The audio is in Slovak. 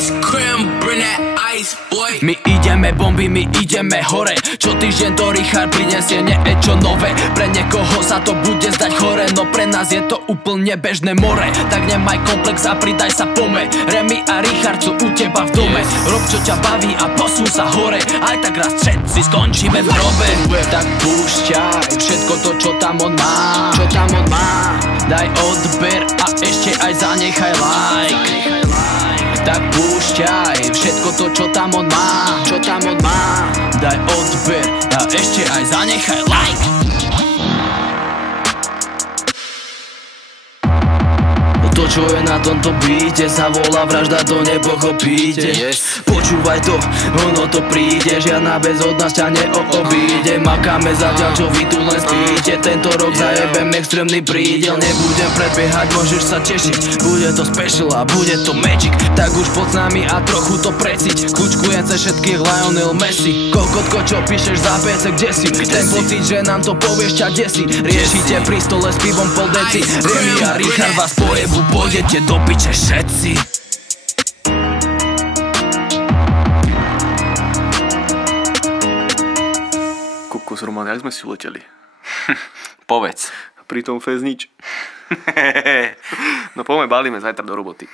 ice cream, bring that ice, boy. My ideme bomby, my ideme hore. Čo týždeň to Richard prinesie niečo nové. Pre niekoho sa to bude zdať chore, no pre nás je to úplne bežné more. Tak nemaj komplex a pridaj sa pome. Remy a Richard sú u teba v dome. Rob čo ťa baví a posún sa hore. Aj tak raz všetci skončíme v hrobe. Tak púšťaj všetko to, čo tam on má. Čo tam on má. Daj odber a ešte aj zanechaj like. Tak púšťaj všetko to, čo tam on má. Čo tam on má. Daj odber a ešte aj zanechaj like. To, čo je na tomto beate, sa volá vražda, to nepochopíte. Počúvaj to, ono to príde, žiadna bez od nás ťa neobíde. Makáme zatiaľ, čo vy tu len spíte. Tento rok zajebem extrémny prídel. Nebudem predbiehať, môžeš sa tešiť. Bude to special a bude to magic. Tak už poď s nami a trochu to preciť. Kľúčkujem sa všetkých Lionel Messi. Kokotko, čo píšeš za PC, kde si? Ten pocit, že nám to povieš, ťa desí. Riešite pri stole s pivom pol deci. Remy a Richard vás pojebu, pôjdete do piče všetci. Kokos, Roman, jak sme si uleteli? Povedz. Pri tom fez nič. No poďme, balíme zajtra do roboty.